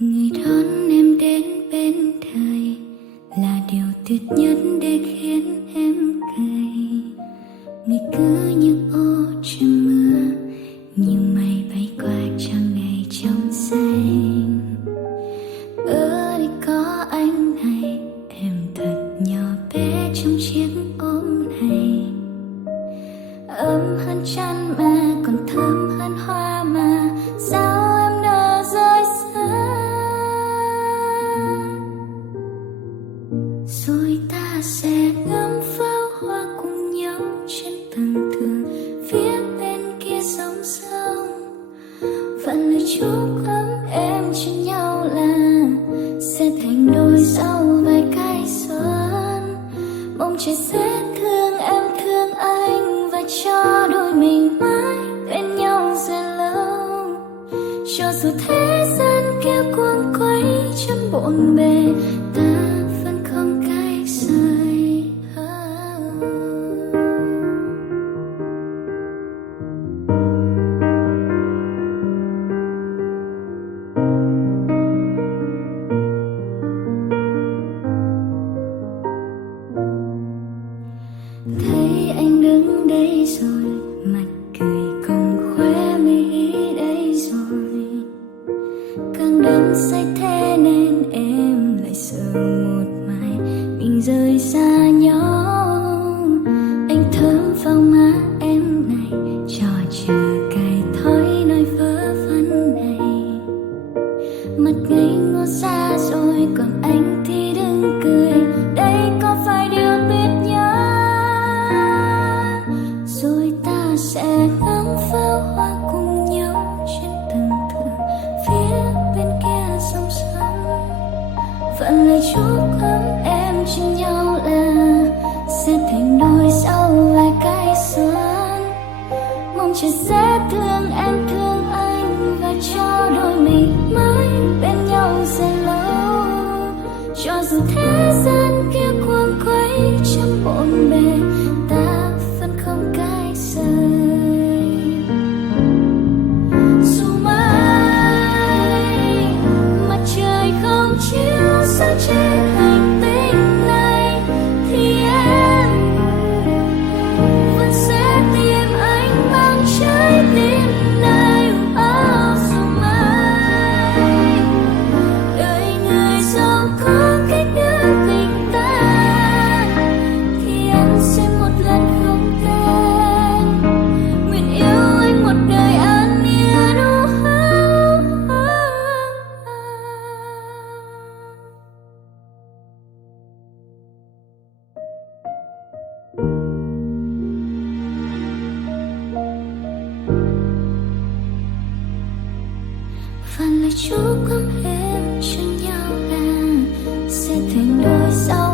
Người đón em đến bên đời là điều tuyệt nhất để khiến em cười. Người cứ như ô trong mưa, như mây bay qua trong ngày trong xanh. Ở đây có anh này, em thật nhỏ bé trong chiếc ôm này. Ấm hơn chăn mà còn thơm hơn hoa mà, sao em nỡ rời xa. Rồi ta sẽ ngắm pháo hoa cùng nhau trên tầng thượng, phía bên kia dòng sông. Vẫn lời chúc ấm em cho nhau là sẽ thành đôi sau vài cái xuân. Mong trời sẽ thương em thương anh, và cho đôi mình mãi bên nhau dài lâu. Cho dù thế gian kia cuồng quay trăm bộn bề, ta vẫn không cách rời. Thấy anh đứng đây rồi, mặt cười cùng khóe mi đây rồi. Càng đắm say thế nên em lại sợ một mai mình rời xa nhau. Anh thơm vào má em này, cho chờ cài thói nói vớ vẩn này. Mặt ngây ngô xa rồi, còn anh thì đừng cười. Đây có phải điều tuyệt nhất? Rồi ta sẽ ngắm pháo hoa cùng nhau trên tầng thượng, phía bên kia dòng sông. Vẫn lời chúc ấm em cho nhau là sẽ thành đôi sau vài cái xuân. Mong trời sẽ thương em thương anh, và cho đôi mình mãi bên nhau dài lâu. Cho dù thế gian kia cuồng quay trăm bộn bề, ta vẫn không cách rời. Dù mãi mặt trời không chiếu sáng trên hành tinh này, thì em vẫn sẽ tìm anh bằng trái tim này. Dù mãi đời người giàu có cách đưa tình ta, thì anh sẽ một lần không tên, nguyện yêu anh một đời an yên. Và lời chúc ấm em cho nhau là sẽ thành đôi sau